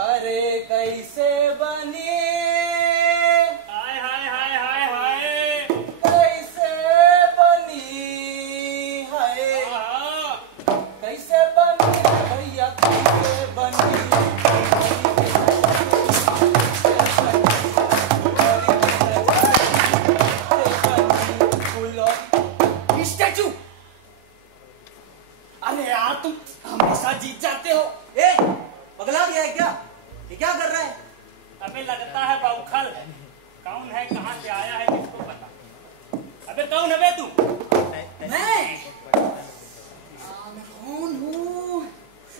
अरे कैसे बनी, हाय हाय हाय हाय हाय, कैसे बनी, हाय कैसे बनी भैया, कैसे बनी स्टैचू। अरे यार तुम हमेशा जीत जाते हो। ए, पगला गया है क्या? ये क्या कर रहा है? अबे लगता है बौखल। कौन है, कहाँ से आया है, किसको पता। अबे कौन है बे तू? मैं कौन हूँ?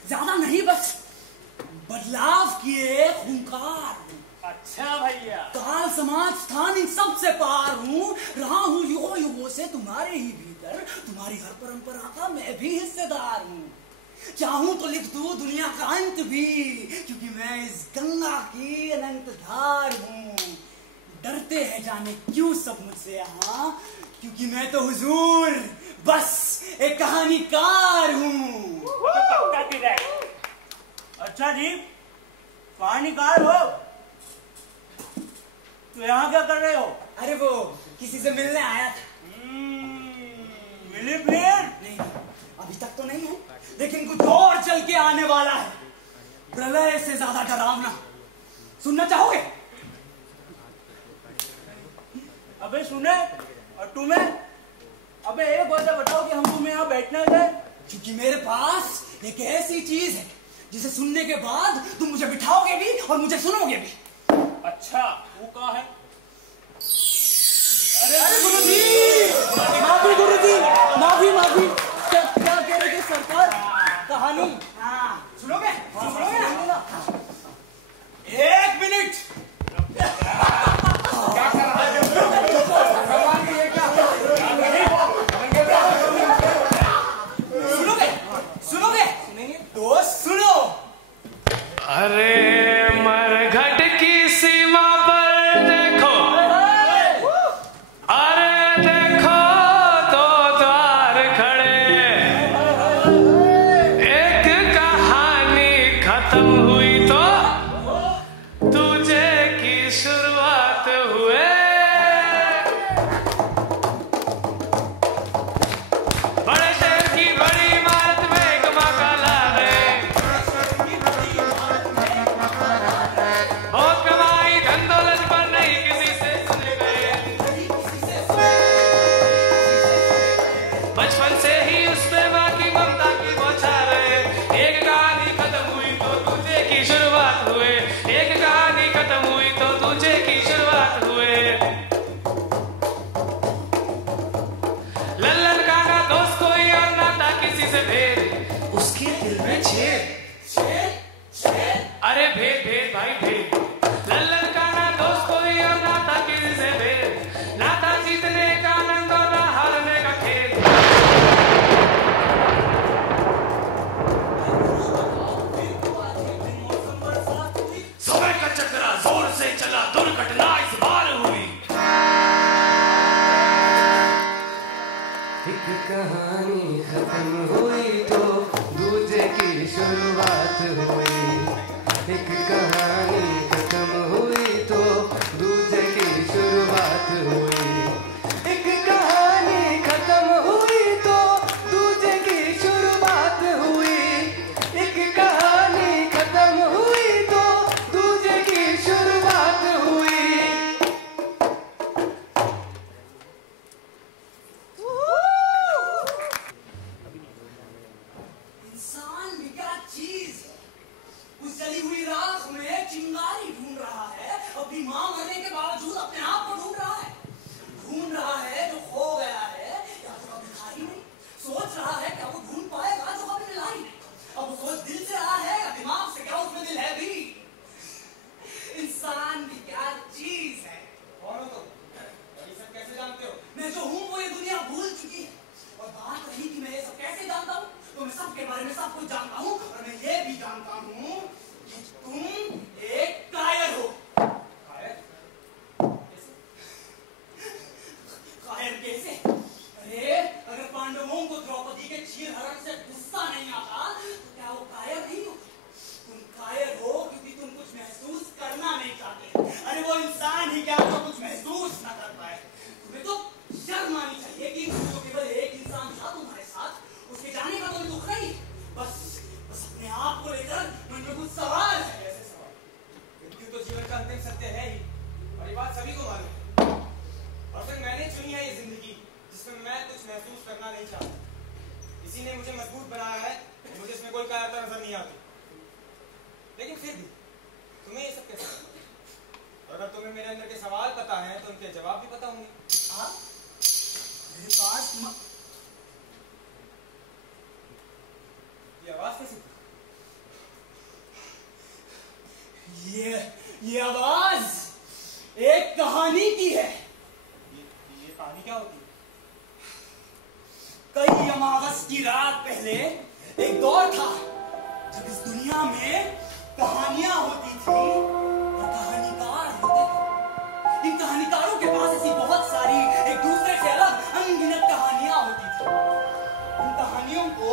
ज्यादा नहीं, बस बदलाव किए खूंखार हूँ। अच्छा भैया, काल समाज स्थान इन सबसे पार हूँ। रहा हूँ युगों युगों से तुम्हारे ही भीतर, तुम्हारी हर परंपरा का मैं भी हिस्सेदार हूँ। चाहूं तो लिख दूं दुनिया का अंत भी, क्योंकि मैं इस गंगा की अनंत धार हूँ। डरते हैं जाने क्यों सब मुझसे यहाँ, क्योंकि मैं तो हुजूर बस एक कहानीकार हूँ। पक्का की रहे। अच्छा जी, कहानीकार हो तो यहाँ क्या कर रहे हो? अरे वो किसी से मिलने आया था। मिली फिर? नहीं, अभी तक तो नहीं है, लेकिन कुछ और चल के आने वाला है। प्रलय से ज्यादा डरावना। सुनना चाहोगे? अबे सुने, और तुम्हें? अबे एक बात बताओ कि हम तुम्हें यहाँ बैठने दें? क्योंकि मेरे पास एक ऐसी चीज है जिसे सुनने के बाद तुम मुझे बिठाओगे भी और मुझे सुनोगे भी। अच्छा वो कहाँ है? अरे गुरुजी, माफी गुरुजी, माफी माफी। क्या कह रहे थे सरकार? कहानी? हाँ, सुनोगे? सुनोगे ना? हाँ। 1 मिनट। सुनोगे? सुनोगे? तो सुनो। अरे मरघट की सीमा पर देखो, अरे देखो दो द्वार खड़े, एक कहानी खत्म हुई तो तुझे की शुरुआत हुए। बड़े शहर की बड़ी इमारत में एक मकाला है, बहुत कमाई धन दौलत पर नहीं किसी से सुने गए। बचपन से ही उसमें माँ की ममता की बौछार है। एक कहानी खत्म हुई तो तुझे की शुरुआत हुए, एक कहानी खत्म हुई तो तुझे की शुरुआत हुए। लल्लन का ना दोस्त कोई और ना था किसी से भेद, उसके दिल में छेद। अरे भेद भेद भाई भेद। लल्लन का ना दोस्त कोई और ना था किसी से भेद, ना था जीतने का आनंद और ना हारने का खेद। समय का चक्रा जोर से चला, दुर्घटना इस बार हुई। एक कहानी खत्म हुई तो दूजे की शुरुआत हुई। एक कहानी खत्म हुई तो दूजे की शुरुआत हुई। एक कहानी खत्म हुई तो दूजे की शुरुआत हुई। एक कहानी खत्म हुई तो दूजे की शुरुआत हुई। इंसान भी क्या चीज है? उस जली हुई राख में चिंगारी ढूंढ रहा है, अपनी मां मरने के बावजूद अपने आप को ढूंढ रहा है। ढूंढ रहा है जो खो गया है या जो कभी था ही नहीं। सोच रहा है क्या वो ढूंढ पाएगा जो कभी मिला ही नहीं। अब वो सोच दिल से रहा है या दिमाग से, क्या उसमें दिल है भी? इंसान भी क्या चीज है? कौन हो तुम? ये सब कैसे जानते हो? मैं जो हूँ वो ये दुनिया भूल चुकी है। और बात रही कि मैं ये सब कैसे जानता हूँ, तो मैं सबके बारे में सब कुछ जानता हूँ। और मैं ये भी जानता हूँ कि तुम एक कायर हो। कायर? कैसे? कायर कैसे? अरे अगर पांडवों को द्रौपदी के चीर हरण से गुस्सा नहीं आता तो क्या वो कायर नहीं हो? तुम कायर हो क्योंकि तुमको कायरता नजर नहीं आती, लेकिन फिर भी तुम्हें ये सब कैसे पता? अगर तुम्हें मेरे अंदर के सवाल पता है तो उनके जवाब भी पता होंगे। हाँ, मेरे पास ये आवाज कैसी थी? ये आवाज एक कहानी की है। ये कहानी क्या होती है? कई अमावस की रात पहले एक दौर था जब इस दुनिया में कहानियां होती थी और कहानीकार होते थे। इन कहानीकारों के पास ऐसी बहुत सारी एक दूसरे से अलग अनगिनत कहानियां होती थी। उन कहानियों को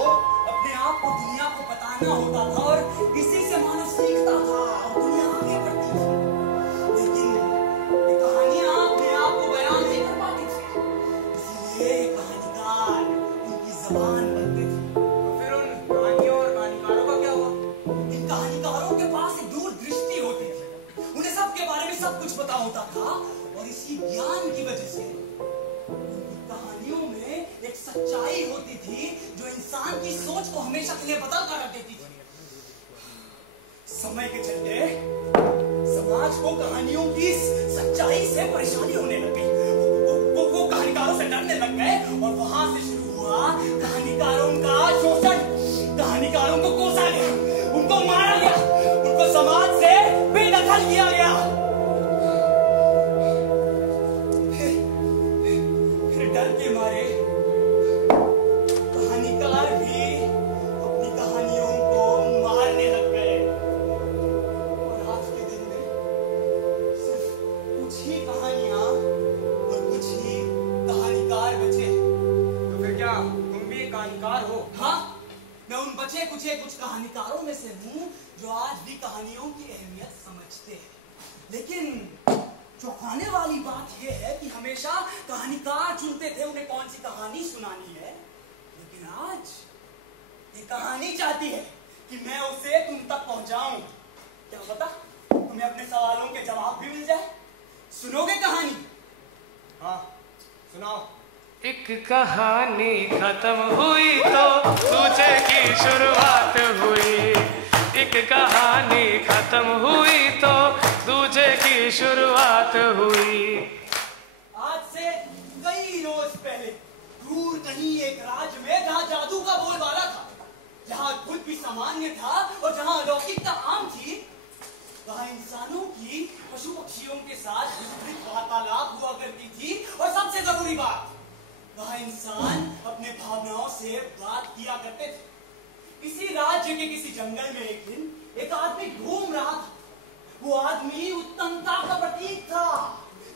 अपने आप को दुनिया को बताना होता था और इसी से मानव सीखता था और दुनिया आगे बढ़ती थी। लेकिन ये कहानियां अपने आप को बयान नहीं कर पाती थी, इसलिए कहानीकार उनकी जबान बनते थे। तो फिर उन कहानियों और कहानीकारों का क्या हुआ? इन कहानीकारों के पास एक दूरदृष्टि होती थी, उन्हें सबके बारे में सब कुछ पता होता था और इसी ज्ञान की वजह से उनकी कहानियों में एक सच्चाई होती थी जो इंसान की सोच को हमेशा के लिए बदल कर रख देती थी। समय के चलते समाज को कहानियों की सच्चाई से परेशानी होने लग गई। वो कहानीकारों से डरने लग गए और वहां से शुरू हुआ कहानीकारों का शोषण। कहानीकारों को कोसा गया, उनको मारा गया, उनको समाज से बेदखल किया गया। फिर डर के मारे कहानीकार भी अपनी कहानियों को मारने लग गए और आज के दिन में सिर्फ कुछ ही कहानियां और कुछ ही कहानीकार बचे। तो फिर क्या तुम भी एक कहानीकार हो? हाँ, मैं उन बचे कुछ कहानीकारों में से हूँ जो आज भी कहानियों की अहमियत समझते हैं। लेकिन चौंकाने वाली बात यह है कि हमेशा कहानीकार चुनते थे उन्हें कौन सी कहानी सुनानी है, लेकिन आज ये कहानी चाहती है कि मैं उसे तुम तक पहुंचाऊं। क्या पता तुम्हें अपने सवालों के जवाब भी मिल जाए। सुनोगे कहानी? हाँ, सुनाओ। एक कहानी खत्म हुई तो दूसरे की शुरुआत हुई। एक कहानी खत्म हुई तो दूसरे की शुरुआत हुई। आज से कई रोज पहले दूर कहीं एक राज्य में जहाँ जादू का बोलबाला था, जहाँ अद्भुत भी सामान्य था और जहाँ अलौकिकता आम थी, वहाँ इंसानों की पशु पक्षियों के साथ विस्तृत वार्तालाप हुआ करती थी। और सबसे जरूरी बात, वहाँ इंसान अपने भावनाओं से बात किया करते थे। किसी राज्य के किसी जंगल में एक दिन एक आदमी घूम रहा था। वो आदमी उत्तमता का प्रतीक था,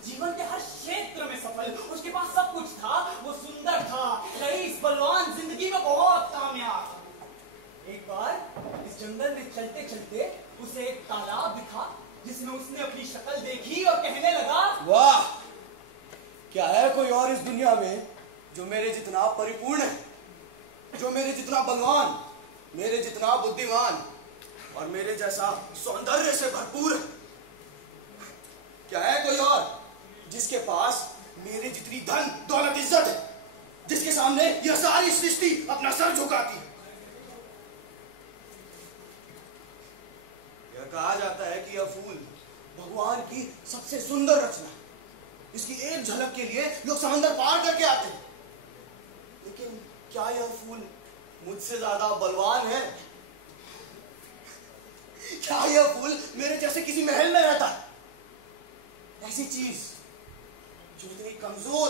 जीवन के हर क्षेत्र में सफल, उसके पास सब कुछ था, वो सुंदर था, रईस, बलवान, जिंदगी में बहुत कामयाब। एक बार इस जंगल में चलते चलते उसे एक तालाब दिखा जिसमें उसने अपनी शक्ल देखी और कहने लगा, वाह, क्या है कोई और इस दुनिया में जो मेरे जितना परिपूर्ण है, जो मेरे जितना बलवान, मेरे जितना बुद्धिमान और मेरे जैसा सौंदर्य से भरपूर है? क्या है कोई और जिसके पास मेरे जितनी धन दौलत इज्जत है, जिसके सामने यह सारी सृष्टि अपना सर झुकाती है? यह कहा जाता है कि यह फूल भगवान की सबसे सुंदर रचना है। इसकी एक झलक के लिए लोग समंदर पार करके आते हैं। लेकिन क्या यह फूल मुझसे ज्यादा बलवान है? क्या यह फूल मेरे जैसे किसी महल में रहता है? ऐसी चीज जो इतनी कमजोर,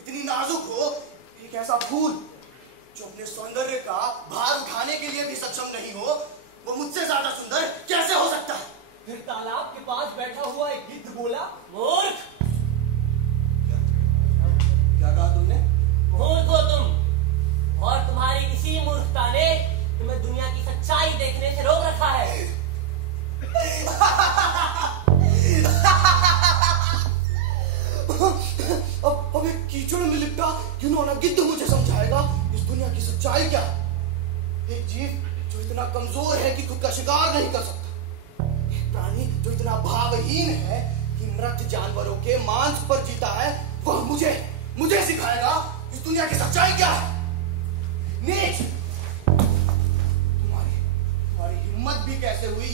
इतनी नाजुक हो, एक ऐसा फूल जो अपने सौंदर्य का भार उठाने के लिए भी सक्षम नहीं हो, वो मुझसे ज्यादा सुंदर कैसे हो सकता है? फिर तालाब के पास बैठा हुआ एक गिद्ध बोला, मूर्ख! क्या कहा तुमने? मूर्ख हो तुम, और तुम्हारी इसी मूर्खता ने तुम्हें दुनिया की सच्चाई देखने से रोक रखा है। अब एक कीचड़ में लिपटा क्यों ना गिद्ध मुझे समझाएगा इस दुनिया की सच्चाई क्या है। एक जीव जो इतना कमजोर है कि खुद का शिकार नहीं कर सकता, एक प्राणी जो इतना भावहीन है कि मृत जानवरों के मांस पर जीता है, वह मुझे सिखाएगा इस दुनिया की सच्चाई क्या है। नीच! तुम्हारी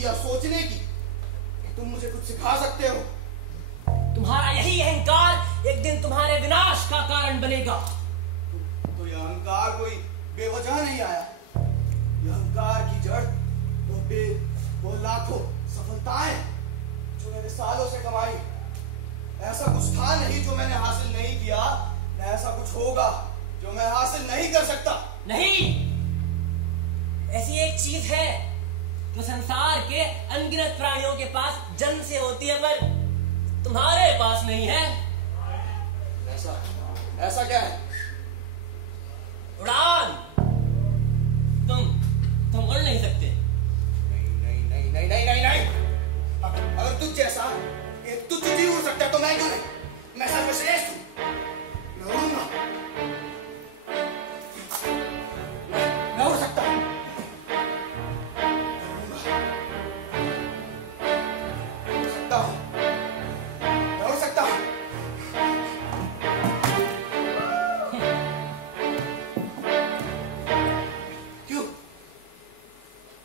या सोचने की कि तुम मुझे कुछ सिखा सकते हो। तुम्हारा यही अहंकार एक दिन तुम्हारे विनाश का कारण बनेगा। तो यह अहंकार कोई बेवजह नहीं आया। यह अहंकार की जड़ वो लाखों सफलताएं जो मैंने सालों से कमाई, ऐसा कुछ था नहीं जो मैंने हासिल नहीं किया, न ऐसा कुछ होगा जो मैं हासिल नहीं कर सकता। नहीं, ऐसी एक चीज है जो संसार के अनगिनत प्राणियों के पास जन्म से होती है, पर तुम्हारे पास नहीं है। ऐसा क्या है? उड़ान। तुम उड़ नहीं सकते। नहीं। अगर तुझ जैसा एक तुझ जीव उड़ सकता है तो मैं क्यों नहीं? मैं सर्वश्रेष्ठ हूं, मैं उड़ूंगा, मैं उड़ सकता हूं, मैं उड़ सकता हूं। क्यों?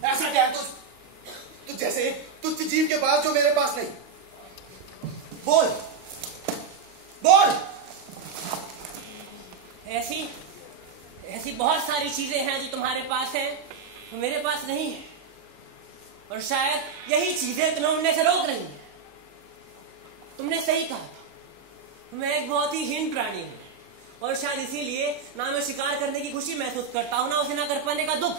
ऐसा क्या है तुझ जैसे तुझ जीव के पास जो मेरे पास नहीं? बोल। ऐसी बहुत सारी चीजें हैं जो तुम्हारे पास है, वो मेरे पास नहीं है, और शायद यही चीजें तुम्हें उड़ने से रोक रही हैं। तुमने सही कहा था, मैं एक बहुत ही हीन प्राणी हूं, और शायद इसीलिए ना मैं शिकार करने की खुशी महसूस करता हूं, ना उसे ना कर पाने का दुख,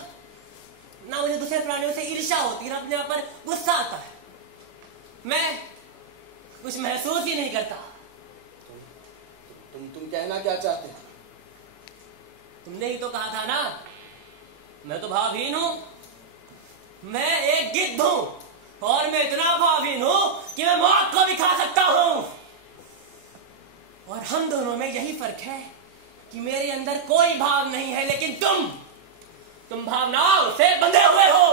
ना मुझे दूसरे प्राणियों से ईर्ष्या होती है, ना अपने आप पर गुस्सा आता है। मैं कुछ महसूस ही नहीं करता। तुम कहना क्या चाहते हो? तुमने ही तो कहा था ना, मैं तो भावहीन हूं। मैं एक गिद्ध हूं, और मैं इतना भावहीन हूं कि मैं मौत को भी खा सकता हूं। और हम दोनों में यही फर्क है कि मेरे अंदर कोई भाव नहीं है, लेकिन तुम भावनाओं से बंधे हुए हो।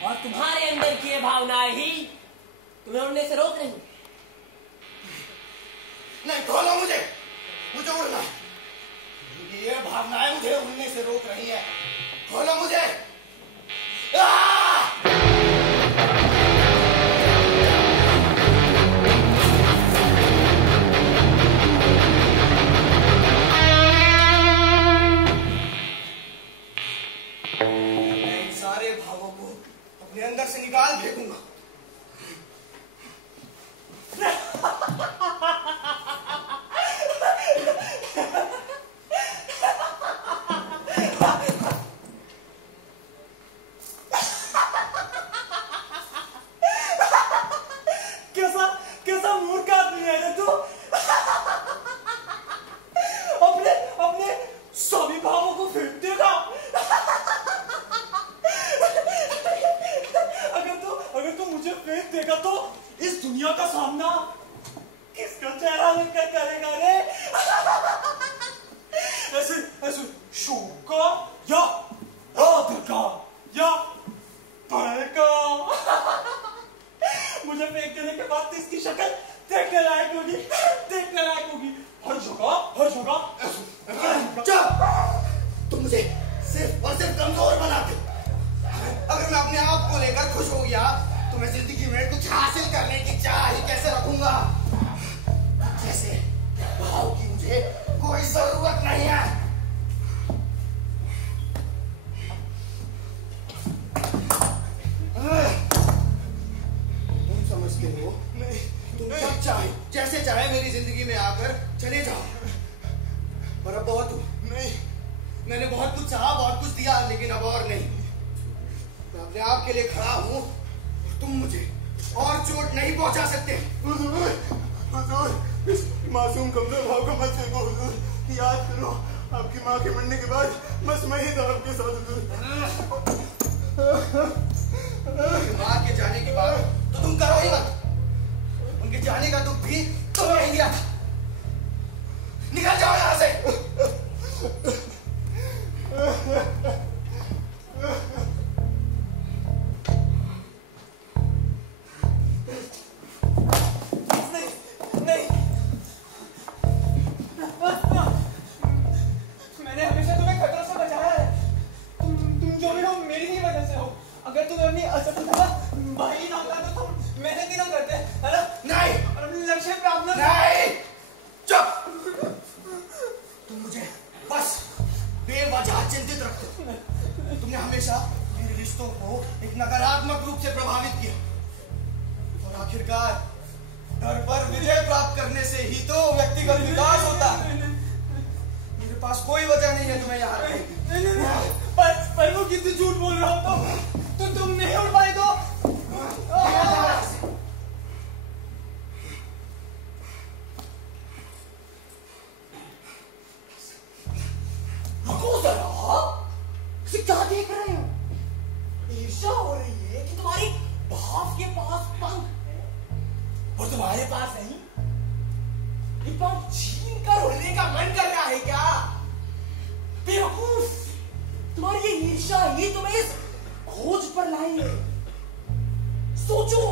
और तुम्हारे अंदर की ये भावनाएं ही तुम्हें उड़ने से रोक रही हैं। नहीं, खोलो मुझे उड़ना। ये भावनाएं मुझे उड़ने से रोक रही हैं। खोलो मुझे। मैं इन सारे भावों को अपने अंदर से निकाल फेंकूंगा। कैसा मूर्ख आदमी है रे तू। अपने सभी भावों को फेंक देगा। अगर तू मुझे फेंक देगा तो इस दुनिया का सामना किसका चेहरा लेकर करेगा रे? ऐसे शोक का या आदर का या भय का? मुझे फेंक देने के बाद इसकी शक्ल देखने लायक होगी। हर जगह। तुम मुझे सिर्फ और सिर्फ कमजोर बनाते। अगर मैं अपने आप को लेकर खुश हो गया तो मैं जिंदगी में कुछ हासिल करने की चाह ही कैसे रखूंगा? जैसे भाव की मुझे कोई जरूरत नहीं है। तुम समझते हो? तुम जब चाहे जैसे चाहे मेरी जिंदगी में आकर चले जाओ, पर अब बहुत नहीं। मैंने बहुत कुछ चाहा, बहुत कुछ दिया, लेकिन अब और नहीं। मैं अपने आप के लिए खड़ा हूं। तुम मुझे और चोट नहीं पहुंचा सकते। हुजूर, इस मासूम कमजोर भाव को मत फेंको हुजूर। याद करो, आपकी माँ के मरने के बाद बस मैं ही था आपके साथ हुजूर। माँ के जाने की बात तो तुम करो ही मत। उनके जाने का दुख भी तुमने नहीं दिया था। निकल जाओ यहाँ से। अगर तुम्हें अपनी असफलता भाई ना होता तो तुम मेहनत ही ना करते, है ना? नहीं, और अपने लक्ष्य प्राप्त ना नहीं, चुप। तुम मुझे बस बेवजह चिंतित रखते हो। तुमने हमेशा मेरे रिश्तों को एक नकारात्मक रूप से प्रभावित किया, और आखिरकार डर पर विजय प्राप्त करने से ही तो व्यक्तिगत विकास होता है। मेरे पास कोई वजह नहीं है तुम्हें यहाँ रखने की। पर वो किसी झूठ बोल रहा हो तो तुम नहीं उड़ पाए तो रुको जरा, क्या देख रहे हो? ईर्ष्या हो रही है कि तुम्हारी भाव के पास पंख है और तुम्हारे पास नहीं। ये पंख छीन कर उड़ने का मन कर रहा है क्या? बेवकूफ, तुम्हारी ये ईर्ष्या ही तुम्हें इस खोज पर लाई है। सोचो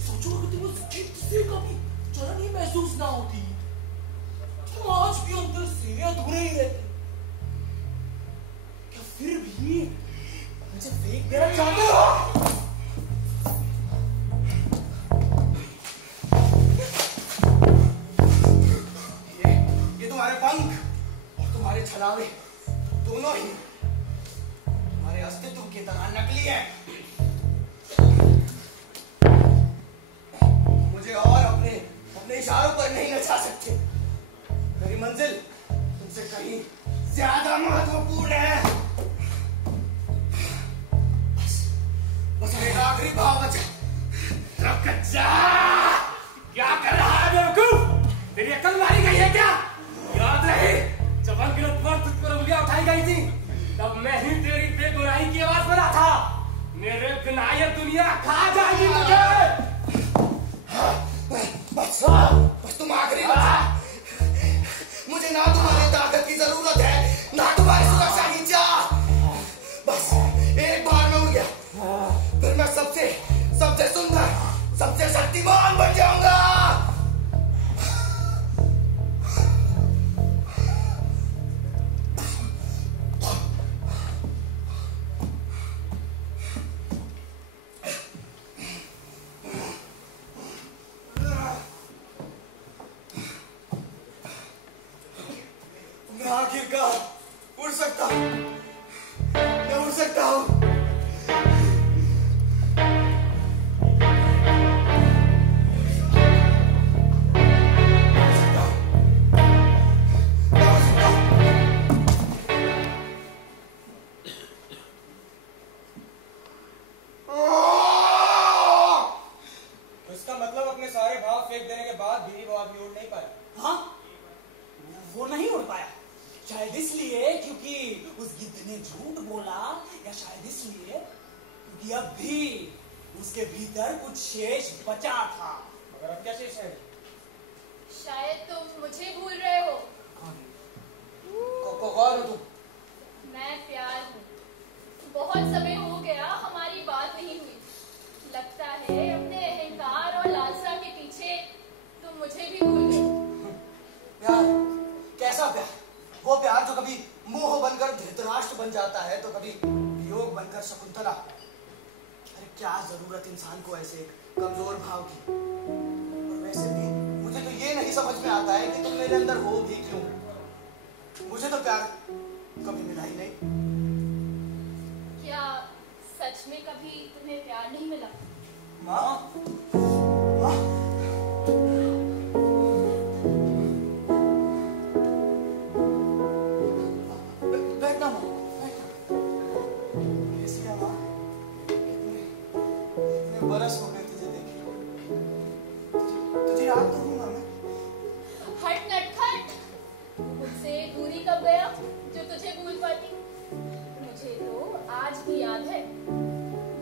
सोचो, अगर तुम्हें उस गिफ्ट से कभी जलन ही महसूस ना होती, तुम आज भी अंदर से अधूरे ही रहते। क्या फिर भी मुझे फेंक देना चाहते हो? ये तुम्हारे पंख और तुम्हारे छलावे दोनों ही तुम्हारे अस्तित्व की तरह नकली है। मुझे और अपने इशारों पर नहीं नचा सकते। मेरी मंजिल तुमसे कहीं ज्यादा महत्वपूर्ण है। बस एक आखिरी भाव बचा। रुक जा, क्या कर रहा है बेवकूफ? तेरी अकल मारी गई है क्या? याद रहे जब अंग्रेज पर तुझ पर उंगलियां उठाई गई थी, तब मैं ही तेरी बेगुनाही की आवाज बना था। मेरे बिना ये दुनिया खा जाएगी मुझे। बस तुम आखिरी बचा। मुझे ना तुम्हारी ताकत की जरूरत है, ना तुम्हारी सुरक्षा की चाह। बस एक बार मैं उड़ गया, फिर मैं सबसे सुंदर, सबसे शक्तिमान बन जाऊंगा। मैं आखिरकार उड़ सकता हूँ, मैं उड़ सकता हूँ। इसका मतलब अपने सारे भाव फेंक देने के बाद भी वो आदमी उड़ नहीं पाया। हाँ, वो नहीं उड़ पाया। शायद इसलिए क्योंकि उस गिद्ध ने झूठ बोला, या शायद इसलिए क्योंकि अब भी उसके भीतर कुछ शेष बचा था। मगर अब क्या शेष है? शायद तुम मुझे भूल रहे हो। कौन हो तुम? मैं प्यार हूँ। बहुत समय हो गया हमारी बात नहीं हुई। लगता है अपने अहंकार और लालसा के पीछे तुम मुझे भी भूल गए। प्यार? कैसा प्यार? वो प्यार जो कभी मोह बनकर धृतराष्ट्र बन जाता है, तो कभी वियोग बनकर शकुंतला। अरे क्या जरूरत इंसान को ऐसे एक कमजोर भाव की। और वैसे भी मुझे तो ये नहीं समझ में आता है कि तुम मेरे अंदर हो भी क्यों। मुझे तो प्यार कभी मिला ही नहीं। क्या सच में कभी तुम्हें प्यार नहीं मिला? माँ, माँ, बैठना माँ, बैठना। कैसी है माँ? कितने बरस हो गए तुझे देखे। तुझे याद तो हूँ ना मैं। हट नटखट, मुझसे दूरी कब गया जो तुझे भूल पाती? मुझे तो आज भी याद है,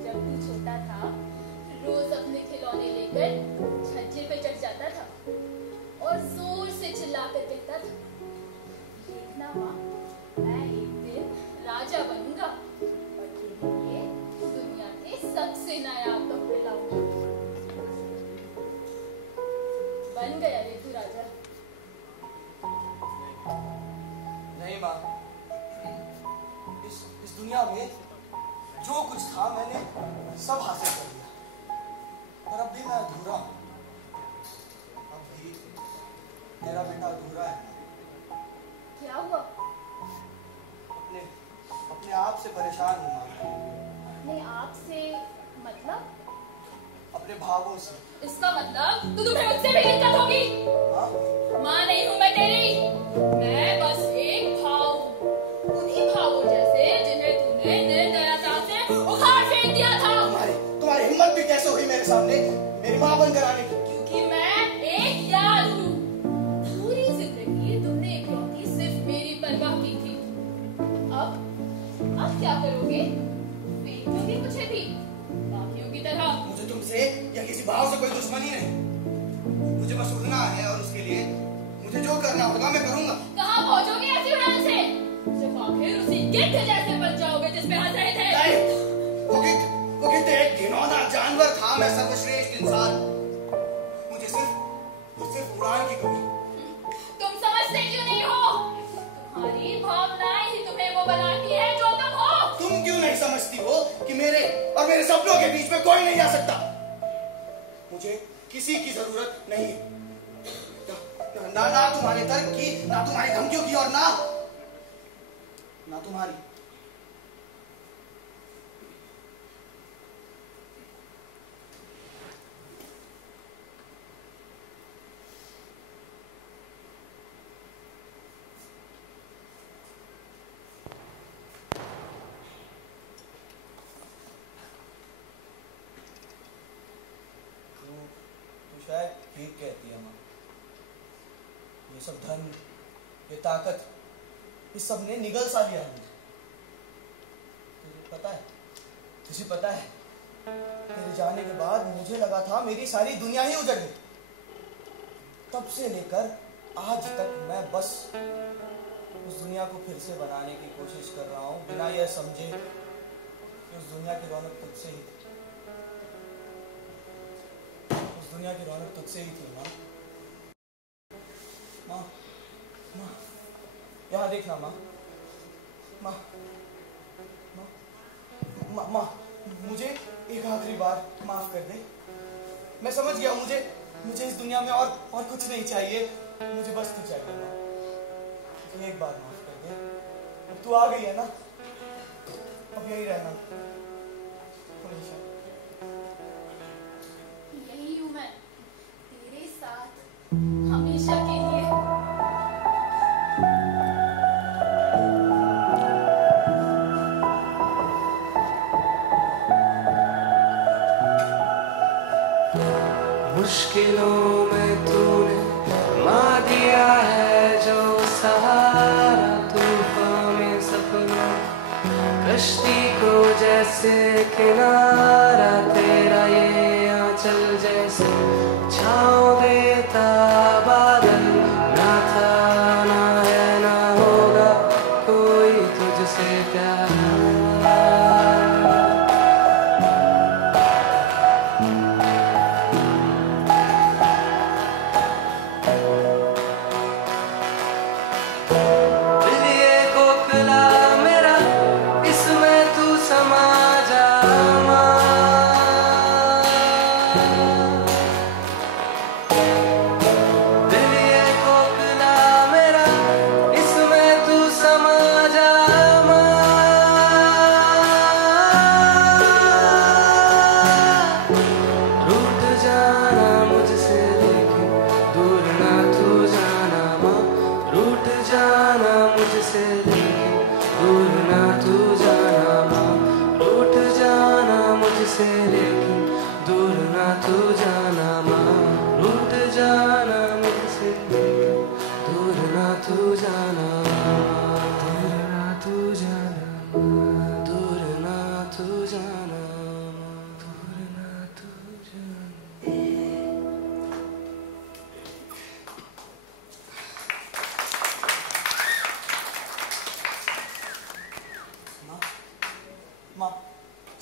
जब तू छोटा था, रोज अपने खिलौने लेकर छज्जे पे चढ़ जाता था और जोर से चिल्लाकर कहता था, देखना माँ, मैं एक दिन राजा बनूंगा और तेरे लिए दुनिया के सबसे नायाब कपड़े लाऊंगा। बन गया रे तू राजा? नहीं माँ, इस दुनिया में जो कुछ था मैंने सब हासिल कर लिया, पर अब भी मैं अधूरा हूं। अब भी तेरा बेटा अधूरा है। क्या हुआ? अपने अपने आप से परेशान हूं मां। अपने आप से मतलब? अपने भावों से। इसका मतलब तो तुम्हें मुझसे भी दिक्कत होगी। हाँ? माँ नहीं हूँ मैं तेरी, मैं बस एक भाव हूँ, उन्हीं भावों जैसे जिन्हें तूने निर्दयता से उखाड़ फेंक दिया था। तुम्हारी हिम्मत भी कैसे हुई मेरे सामने मेरी माँ बनकर आने की? क्योंकि मैं एक यार हूँ। पूरी जिंदगी तुमने इकलौती सिर्फ मेरी परवाह की थी। अब क्या करोगे? फेंक दोगे मुझे भी बाकियों की तरह? मुझे तुमसे या किसी भाव से कोई दुश्मनी नहीं। मुझे बस उड़ना है और उसके लिए मुझे जो करना होगा मैं करूंगा। कहाँ पहुँचोगे ऐसी उड़ान से? सिर्फ आखिर उसी गिद्ध जैसे बन जाओगे जिस पे हंस रहे थे। वो गिद्ध एक घिनौना जानवर था, मैं सर्वश्रेष्ठ इंसान। मुझे सिर्फ उड़ान की कमी। तुम समझते क्यों नहीं हो? तुम्हारी भावनाएं ही तुम्हें वो बनाती है जो तुम हो। तुम क्यों नहीं समझती हो कि मेरे और मेरे सपनों के बीच में कोई नहीं आ सकता? मुझे किसी की जरूरत नहीं है, ना तुम्हारे तर्क की, ना तुम्हारी धमकियों की, और ना तुम्हारी। तो शायद ठीक कहती है माँ। ये सब धन, ये ताकत, इस सब ने निगल सा लिया मुझे। तुझे पता है तेरे जाने के बाद मुझे लगा था मेरी सारी दुनिया ही उजड़ गई। तब से लेकर आज तक मैं बस उस दुनिया को फिर से बनाने की कोशिश कर रहा हूँ, बिना यह समझे कि उस दुनिया की रौनक तुझसे ही थी। उस दुनिया की रौनक तुझसे ही थी माँ। माँ, माँ, यहाँ देखना माँ। माँ, माँ, माँ, मुझे एक आखिरी बार माफ कर दे। मैं समझ गया, मुझे इस दुनिया में और कुछ नहीं चाहिए। मुझे बस तू चाहिए माँ। मुझे एक बार माफ कर दे। अब तू आ गई है ना, अब यही रहना हमेशा। यही हूँ मैं, तेरे साथ हमेशा के लिए। मुश्किलों में तूने माँ दिया है जो सहारा, तूफान में सपनों कश्ती को जैसे किनारा, तेरा ये आंचल जैसे छाँव देता बादल। ना था ना है ना होगा कोई तुझसे प्यार।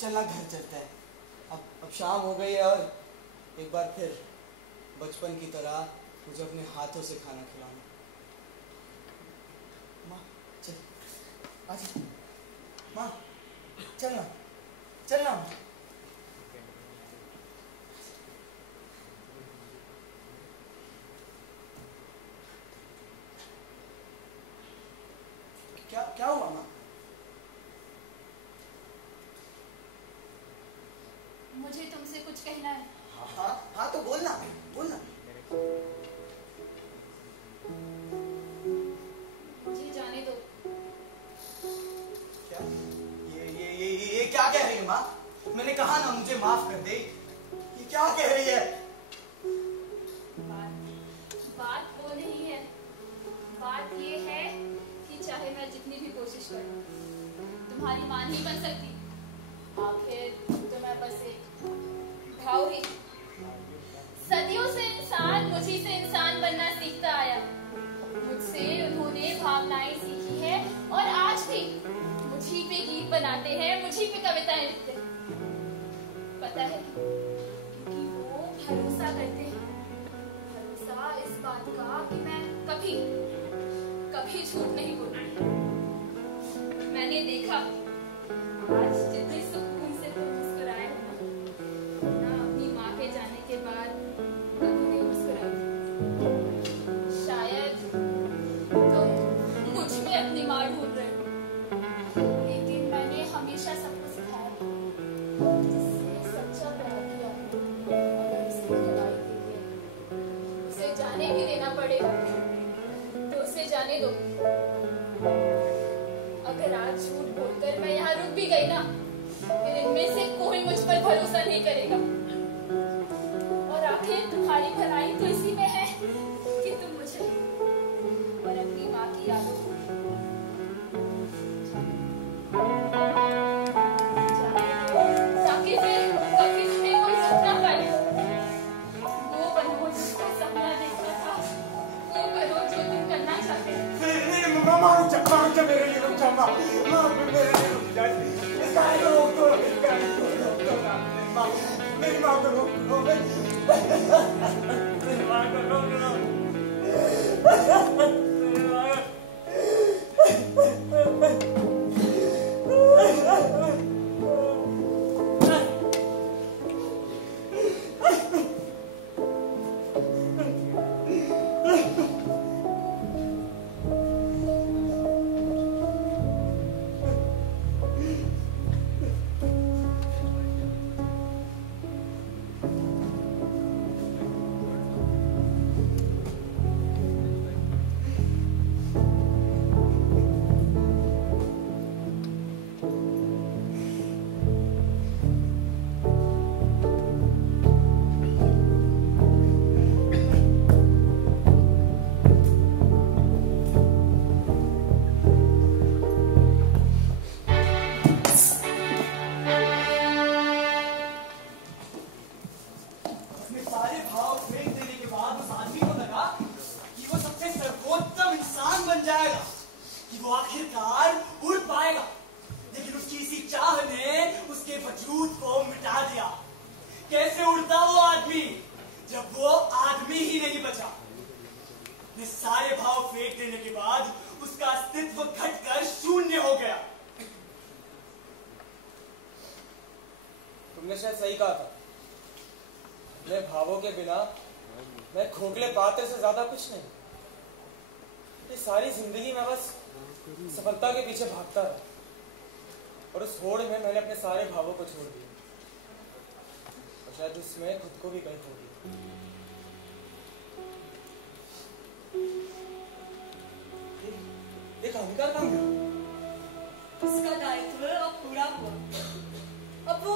चलना, घर चलते हैं। अब शाम हो गई है और एक बार फिर बचपन की तरह मुझे अपने हाथों से खाना खिलाना। माँ चल, आजा। माँ चलना। चलना। क्या हुआ माँ? मुझे तुमसे कुछ कहना है। हाँ तो बोलना बोलना। मुझे जाने दो। क्या ये क्या कह रही है माँ? मैंने कहा ना मुझे माफ कर दे। ये क्या कह रही है? बात वो नहीं है। बात ये है कि चाहे मैं जितनी भी कोशिश करूं, तुम्हारी मां नहीं बन सकती। आखिर तो मैं बस एक भाव ही। सदियों से इंसान मुझी से इंसान बनना सीखता आया। मुझसे उन्होंने भावनाएं सीखी है और आज भी मुझी पे गीत बनाते हैं, मुझी पे कविताएं लिखते हैं। पता है क्योंकि वो भरोसा करते हैं। भरोसा इस बात का कि मैं कभी कभी झूठ नहीं बोलूंगी। मैंने देखा आज जितने सुकून से तुम मुस्कुराए हो ना अपनी माँ के जाने के बाद कभी नहीं मुस्कुराई। शायद तुम मुझ में अपनी माँ ढूंढ रहे हो, लेकिन मैंने हमेशा सबको सिखाया जिससे सच्चा प्यार किया अगर उसे खिलाई के लिए उसे जाने भी देना पड़ेगा तो उसे जाने दो। अगर आज झूठ बोलकर मैं यहाँ रुक भी गई ना, फिर इनमें से कोई मुझ पर भरोसा नहीं करेगा। और आखिर तुम्हारी भलाई तो इसी में है कि तुम मुझे और अपनी माँ की यादों को ताकि फिर कभी तुम्हें कोई रोक ना पाए। वो बनो जिसको सपना देखना था, वो करो जो तुम करना चाहते हो। मामा रुक जा मेरे लिए रुक जा माँ मेरे लिए रुक जा। इसका रोक दो मेरी माँ को रोक दो। मेरी माँ को रोक दो। तुमने शायद सही कहा था। मैं भावों के बिना मैं खोखले पात्र से ज्यादा कुछ नहीं। ये सारी जिंदगी में बस सफलता के पीछे भागता रहा और उस होड़ में मैंने अपने सारे भावों को छोड़ दिया और शायद उसमें खुद को भी कहीं खो दिया। एक अहंकार काम गया। उसका दायित्व अब पूरा हुआ। अब वो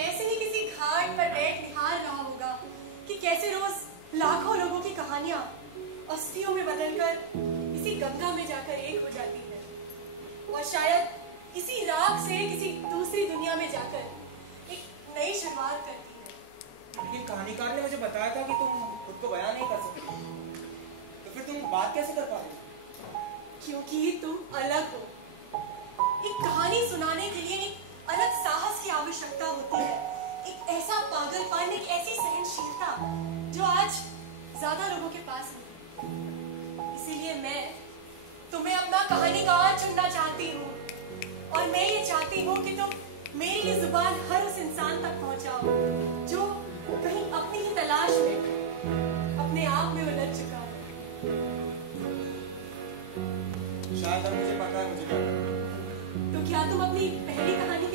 ऐसे ही किसी घाट पर बैठ निहार रहा होगा कि कैसे रोज लाखों लोगों की कहानियां अस्थियों में बदलकर इसी गंगा में जाकर एक हो जाती है और शायद इसी राख से किसी दूसरी दुनिया में जाकर एक नई शुरुआत करती है। लेकिन कहानीकार ने मुझे बताया था कि तुम खुद को बयान नहीं कर सकते, तो फिर तुम बात कैसे कर पा रहे? क्योंकि तुम अलग हो। एक कहानी सुनाने के लिए एक अलग साहस की आवश्यकता होती है, एक ऐसा पागलपन, एक ऐसी सहनशीलता जो आज ज्यादा लोगों के पास नहीं। इसीलिए मैं तुम्हें अपना कहानीकार चुनना चाहती हूँ और मैं ये चाहती हूँ कि तुम मेरी ये जुबान हर उस इंसान तक पहुंचाओ जो कहीं अपनी ही तलाश में अपने आप में उलझ चुका है। शायद अब मुझे पता है मुझे क्या करना है। तो क्या तुम अपनी पहली कहानी